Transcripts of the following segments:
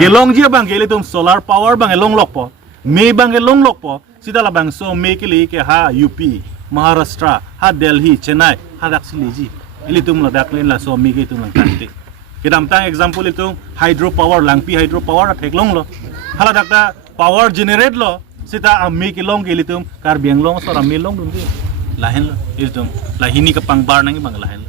Gelong je bang gele tum solar power bang elong lok po me bang elong lok po sida la bang so me ke li ke ha UP Maharashtra ha Delhi Chennai ha dak siliji ili tum la dak len la so me ke tum lang kanti kedam tang example itu hydro power langpi hydro power thek long lo hala dak ta power generate lo sita me ke long gele tum kar biang long so ram me long dum ki lahen lo ili tum lahini ka pang bar nang bang lahen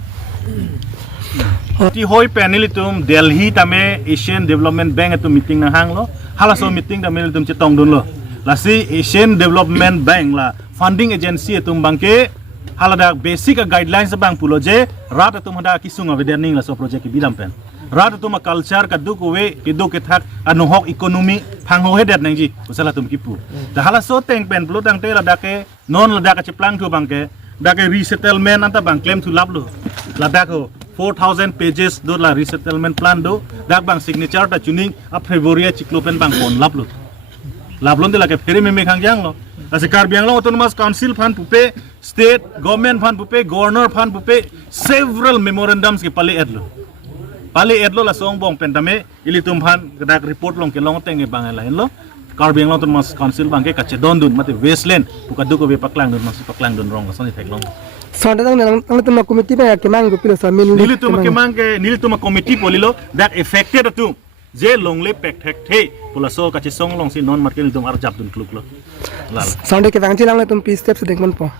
Ti hoi panel itum Delhi tame Asian Development Bank itu meeting na hang lo hala so meeting tame itum cetong dun lo la si Asian Development Bank la funding agency itum bangke hala da basic guidelines bang pulo je rat itum hada kisung avedening la so project ki bidam pen rat itum culture ka du ko we ki du ke thak anuhok economy phang ho hedet nang ji usala tum ki pu da hala so teng pen pulo tang te la da ke non la da ka cheplang thu bangke da ke resettlement anta bang claim to lab lo la da ko 4,000 pages do la resettlement plan do dak bang signature ta tuning a February chiklopen bang kon lablon de la ke feri me khang jang lo ase kar biang lo autonomous council fan pupe state government fan pupe governor fan pupe several memorandums ke pale edlo la song bong pentame ilitum fan dak report long ke long teng e bang la lo kar biang lo autonomous council bang ke ka chedon dun mate westland puka du ko be paklang dun mas paklang dun rong so ni thek long Sonda tang nang tuma committee ba kemang go pilo sa min nilituma committee polilo that affected tu je longle pek thek the pula so ka chi song long si non market tum ar jap dun kluk lo lal Sonda ke wangji lang tum pi steps dek man po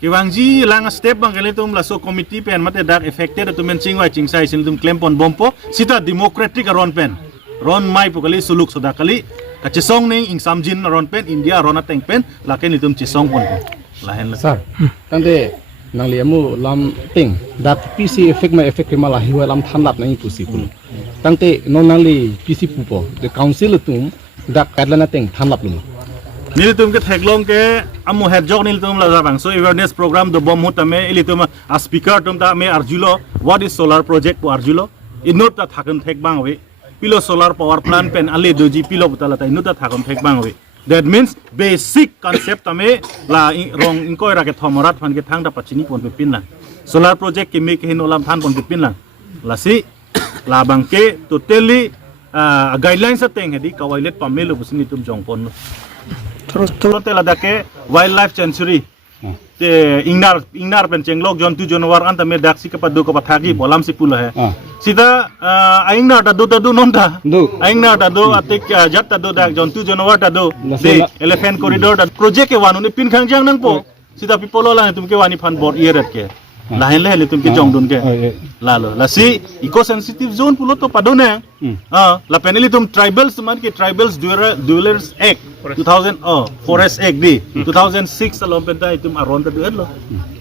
ki wangji lang step bang kele tum la so committee pen mate that affected tu men chingwai chingsai sin tum claim pon bompo sita democratic ron pen ron mai pukali suluk soda kali ka chi song ning ing samjin ron pen India ron ateng pen la ken tum chi song pon lahen la sir tante nang liamu lam ting dak PC effect ma effect ma la hiwa lam thanlap nang pusi pul tangte non nang li PC pupo the council tum dak kadlana ting thanlap lum nilitum ke theklong ke amu head jog nilitum la bang so awareness program do bom hutame ilitum a speaker tum ta me arjulo what is solar project po arjulo inut ta thakon thek bang we pilo solar power plant pen ale doji pilo butala ta inut ta thakon thek bang we that means basic concept ame la rong inkoi ra ke thomorat phan ke thang da pachini pon pe pin la solar project ke me ke hinolam than pon pe pin la la si la bang ke totally guidelines ateng hedi kawailet pamelo busini tum jong pon thoro te la da ke wildlife sanctuary te ingnar pen chenglok jontu jonwar anta me daksi ke padu ko pathagi bolam si pula hai sida aingna ta do non ta aingna ta do atik jat ta do dak jontu jonwar ta do de elephant corridor ta project ke wanu ne pin khang jang nang po sida people la tum ke wani fan board year ke lahen le tum ke jong dun ke lalo la si eco sensitive zone pulo to padone la peneli tum tribals man ke tribals dwellers act 2000 forest act di 2006 alom penta itum aron ta duet lo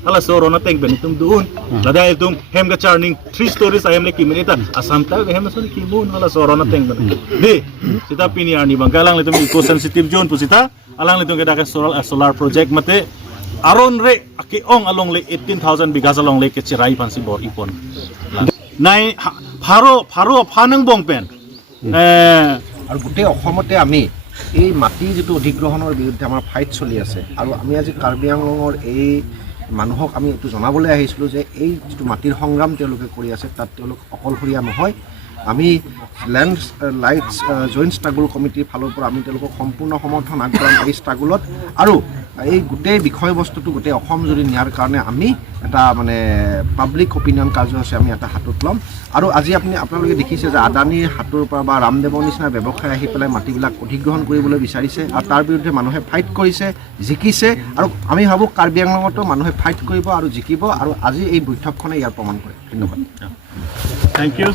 ala so rona teng ben itum duun la da itum hem ga charning 3 stories ayam le kiminita asam ta hem so ki mun ala so rona teng ben di sita pini ani banggalang le tum eco sensitive zone pu sita alang le tum ke da solar project mate aron re aki ong along le 18,000 bigas along le ke chirai pansi bor ipon nai pharo phanang bong pen আৰু গোটেই অসমতে আমি এই মাটি যেটো অধিগ্ৰহণৰ বিৰুদ্ধে আমাৰ ফাইট চলি আছে আৰু আমি আজি কাৰ্বি আংলঙৰ এই মানুহক আমি এটো জনাবলৈ আহিছিলো যে এই যেটো মাটিৰ সংগ্ৰাম তেওঁলোকে কৰি আছে তাত তেওঁলোক অকলশৰীয়া নহয় আমি ল্যান্ড লাইটস জয়েন্ট স্ট্ৰাগল কমিটিৰ ফালৰ পৰা আমি তেওঁলোকক সম্পূৰ্ণ সমৰ্থন আগবঢ়াম এই স্ট্ৰাগলত আৰু এই গোটেই বিষয়বস্তুটো গোটেই অসম জুৰি নিয়াৰ কাৰণে আমি এটা মানে পাব্লিক অপিনিয়ন কাৰ্যসূচী আমি এটা হাতত ল'ম আৰু আজি আপোনালোকে দেখিছে যে আদানীৰ হাতৰ পৰা বা ৰামদেৱৰ নিচিনা ব্যৱসায় আহি পেলাই মাটিবিলাক অধিগ্ৰহণ কৰিবলৈ বিচাৰিছে আৰু তাৰ বিৰুদ্ধে মানুহে ফাইট কৰিছে জিকিছে আৰু আমি ভাবোঁ কাৰ্বি আংলঙতো মানুহে ফাইট কৰিব আৰু জিকিব আৰু আজি এই বৈঠকখনে ইয়াৰ প্ৰমাণ কৰে ধন্যবাদ Thank you.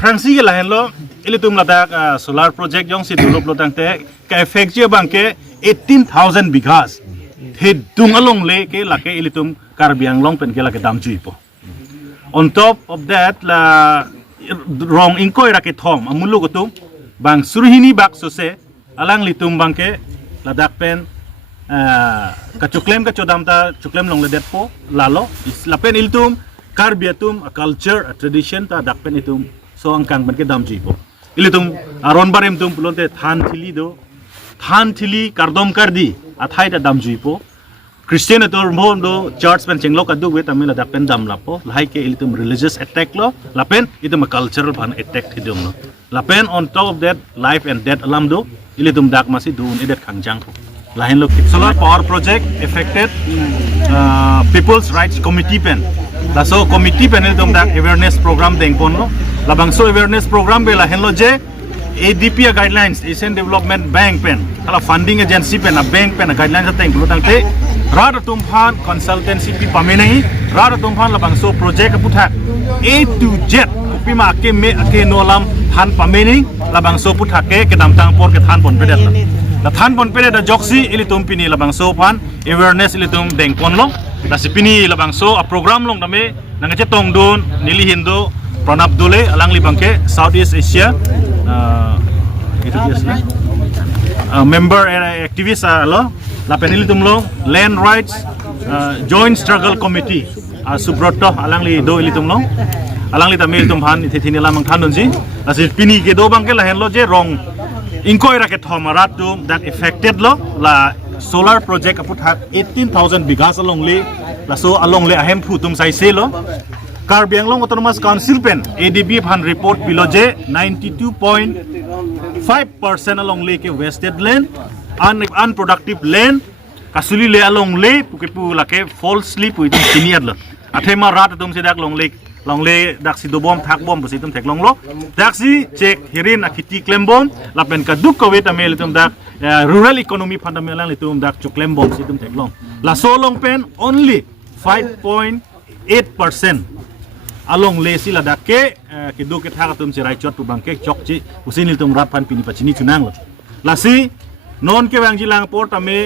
Fransi ke lahen lo, ili tum lada solar project jong si develop lo tangte ka effect je bang ke 18,000 bighas. He dung along le ke lake ili tum Karbi Anglong pen ke lake dam chui po. On top of that la rong inkoi ra ke thom amulu ko tum bang surhini bak so se alang li tum bang ke ladak pen ka chuklem ka chodam ta chuklem long le det po lalo isla pen il tum Karbi atum a culture a tradition ta dakpen itum so angkang ban ke dam ji po ilitum aron barem tum pulonte than thili kardom kardi athai ta dam ji po Christian itu rumah do church pen cenglo kadu we tamil ada pen dam lapo lahai ke itu religious attack lo lapen itu cultural pan attack hidung lo lapen on top of that life and death alam do itu dak masih do edet kangjang ko lain lo solar power project affected people's rights committee pen la so committee pen itu dak awareness program deng pon lo labang so awareness program be lain lo je ADP guidelines Asian Development Bank pen kalau funding agency pen a bank pen a guidelines ateng lo tangte Rada tumphan consultancy pi pamenai rada tumphan labang so project putha A to Z pi ma ke me ke nolam than pamenai labang so putha ke dam tang por ke than pon pedet la than pon pedet da joksi ili tumpini labang so phan awareness ili tum deng pon lo da sipini labang so a program long dame nang che tong don nili hindo pranab dole alang libang ke Southeast Asia itu biasa member activist lo la penili tumlo land rights joint struggle committee subroto alang li do ili tumlo alang li tamil tumhan thini lamang thandon ji asi pini ke do bangke la hen lo je rong inkoi ra ke thomarat tum that affected lo la solar project aput hat 18000 bighas along li la so along le ahem phu tum sai se lo Karbi Anglong Autonomous Council pen ADB phan report bilo je 92.5% along lake wasted land unproductive land kasuli le along le pukipu lake falsely puitum siniad lo athema rat tum sedak long le dak si dobom thak bom busitum thek long lo dak si check hirin akiti claim bom lapen ka duk ko wet amel tum dak rural economy fundamental litum dak chu claim bom situm thek long la so long pen only 5.8% along le sila dakke kidu ke thak tum chirai chot pu bangke chokchi usinil tum rap pan pini pachini chunang lo lasi non ke bang jilang port ame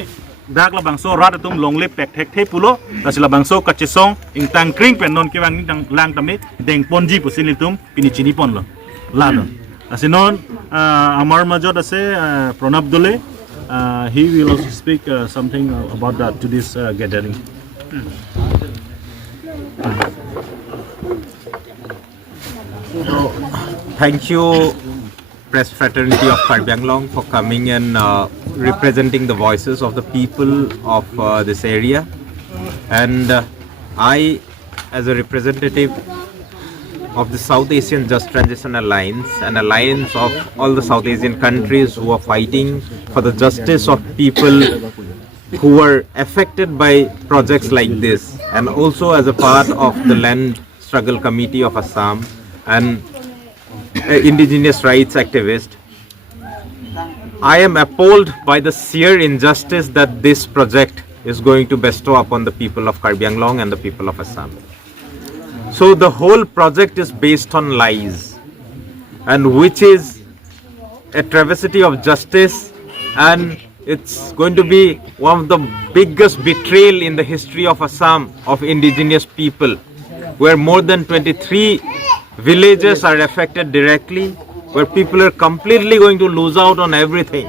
dak la bangso rat tum long le pek thek the pulo lasi la bangso kachesong ing tang kring pen non ke bang dang lang tame deng ponji pusinil tum pini chini pon lo la do lasi non amar majot ase pranab dole he will also speak something about that to this gathering. So, thank you, Press Fraternity of Karbi Anglong, for coming and representing the voices of the people of this area. And I, as a representative of the South Asian Just Transition Alliance, an alliance of all the South Asian countries who are fighting for the justice of people who were affected by projects like this, and also as a part of the Land Struggle Committee of Assam and indigenous rights activist, I am appalled by the sheer injustice that this project is going to bestow upon the people of Karbi Anglong and the people of Assam. So the whole project is based on lies, and which is a travesty of justice, and it's going to be one of the biggest betrayal in the history of Assam of indigenous people, where more than 23 villages are affected directly, where people are completely going to lose out on everything.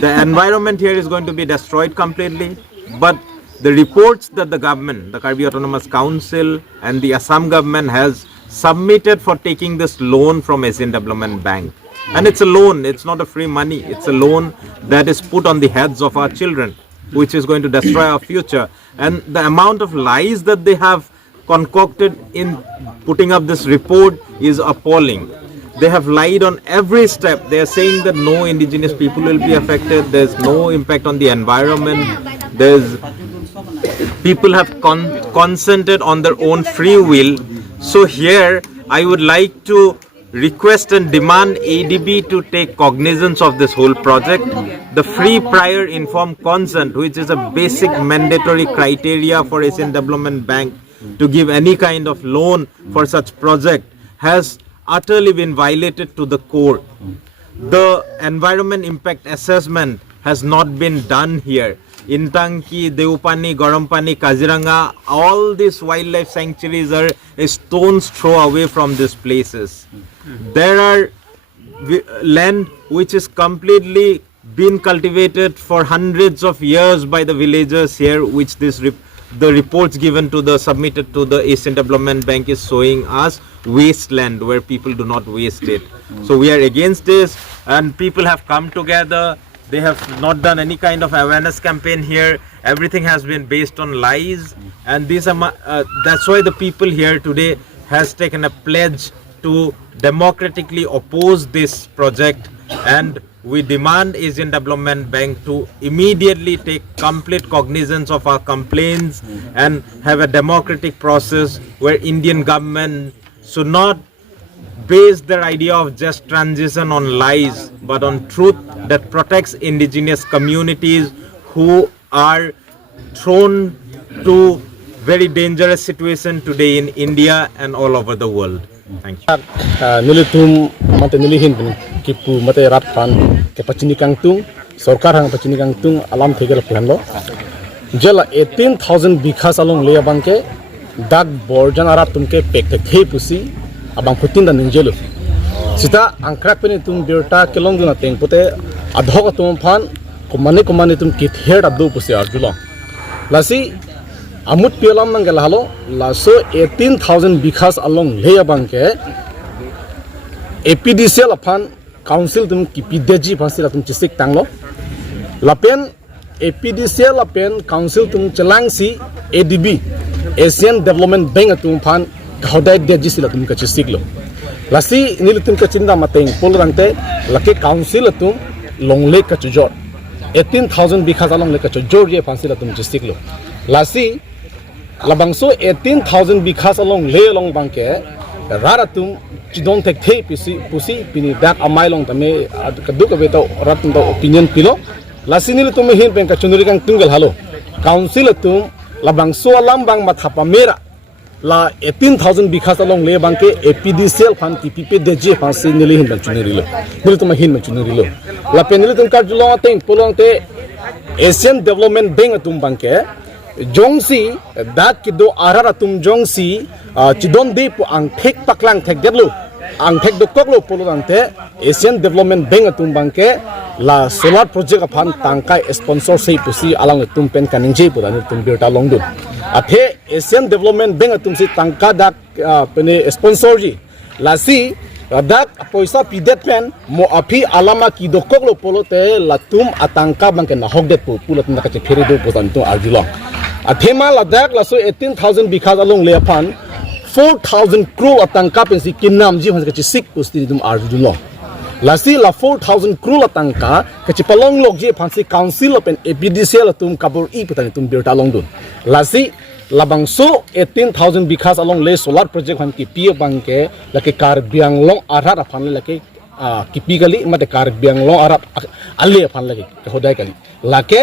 The environment here is going to be destroyed completely, but the reports that the government, the Karbi Autonomous Council and the Assam government has submitted for taking this loan from Asian Development Bank. And it's a loan, it's not a free money, it's a loan that is put on the heads of our children, which is going to destroy our future. And the amount of lies that they have concocted in putting up this report is appalling. They have lied on every step. They are saying that no indigenous people will be affected, there's no impact on the environment, people have consented on their own free will. So here I would like to request and demand ADB to take cognizance of this whole project. The free prior informed consent, which is a basic mandatory criteria for Asian Development Bank to give any kind of loan for such project, has utterly been violated to the core. The environment impact assessment has not been done here. Intanki, Deupani, Garampani, Kaziranga, all these wildlife sanctuaries are a stone's throw away from these places. There are land which is completely been cultivated for hundreds of years by the villagers here, which the reports given to the submitted to the Asian Development Bank is showing us wasteland where people do not waste it. So we are against this, and people have come together. They have not done any kind of awareness campaign here, everything has been based on lies, and that's why the people here today has taken a pledge to democratically oppose this project, and we demand Asian Development Bank to immediately take complete cognizance of our complaints and have a democratic process where Indian government should not base their idea of just transition on lies but on truth that protects indigenous communities who are thrown to very dangerous situation today in India and all over the world. Thank you. Nilitum mate nilihin kipu mate rat pan ke pachini kangtung sarkar hang pachini kangtung alam thegel plan lo jela 18,000 bighas along le bangke dag borjan arat tumke pek the pusi abang putin da ninjelo sita angkrak peni tum birta kelong duna teng pote adhok tum phan komani tum kit her abdu pusi arjulo lasi amut pialam nang gelalo laso 18,000 bighas along le bangke APDCL upon council tum kipideji phasil tum chisik tanglo lapen APDCL lapen council tum chelangsi ADB Asian Development Bank tum phan khodai deji sila tum ka chisik lo lasi nil tum ka chinda mateng polrangte lake council tum longle ka chujor 18,000 bighas along le ka chujor ye phasil tum chisik lo lasi labangso 18,000 bighas along le long bangke raratum chedon thekthe pusi pini dak amai long tame kaduk beto ratum do opinion pilo lasinil tum hin pen ka chunuri kang tunggal halo council tum labangso lambang mathapa mera la 18,000 bighas along le bangke APDCL fan TPP deje fan sinili hin ban chunuri lo nil tum hin ban chunuri lo la penil tum ka julong teng polong te Asian Development Bank tum bangke jongsi dak kido arara tum jongsi chidon de pu ang thek paklang thek getlu ang thek do koklo polorante Asian Development Bank tum bangke la solar project aphan tangkai sponsor sei pusi alang tum pen kaning je pu dan tum birta longdun athe Asian Development Bank tum si tangka dak pene sponsor ji lasi dak poisa pidet pen mo api alama kido koklo polote latum atangka bangke na hogdet pu pulat na ka che pheri do pu dan tu arjulong athema ladak laso 18,000 bighas along le aphan 4,000 crore atangka pensi kinam ji hon ka sik pusti dum arjulong lasi la 4,000 crore atangka ka chi palong lok je phansi council open APDCL tum kabur I putan tum birta long dun lasi labangso 18,000 bighas along le solar project han ki pie bangke lake kar biang long arar aphan lake kipi gali mate kar biang long arab alle aphan lake hodai kali lake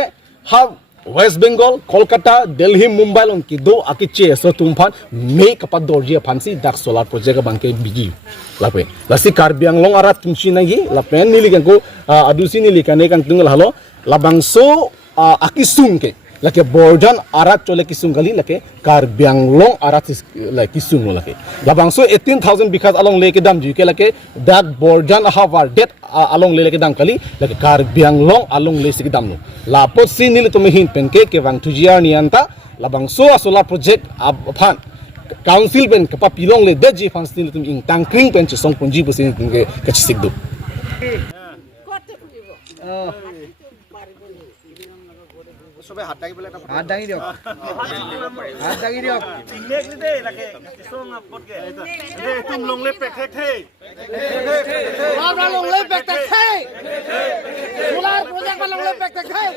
ha West Bengal, Kolkata, Delhi, Mumbai long kido akiche so tumpan make up a dorje fancy dak solar project bangke bigi lape lasi karbiang long arat tumsi nagi lapen nili go adusi nili kane kang tungal halo labangso akisungke lake borjan arat chole kisung gali lake karbiang long arat like kisung lake labangso 18,000 bighas along lake dam juke lake dak borjan havar det along lake dam kali lake karbiang long along lake dam no lapot sinil tumihin penke ke wang tujiar nianta labangso solar project aphan council ben kapa pilong le deji fan sinil tum ing tangkring pen song punji pusin ke kachisik du সবে হাত দাগিবলে এটা হাত দাঙি দিয়ক হাত দাঙি দিয়ক ইংলেশ দে লাগে সং আপট গে দে তুম লং লে পেক ঠেক ঠেক সোলার লং লে পেক ঠেক সোলার প্রজেক্ট লং লে পেক ঠেক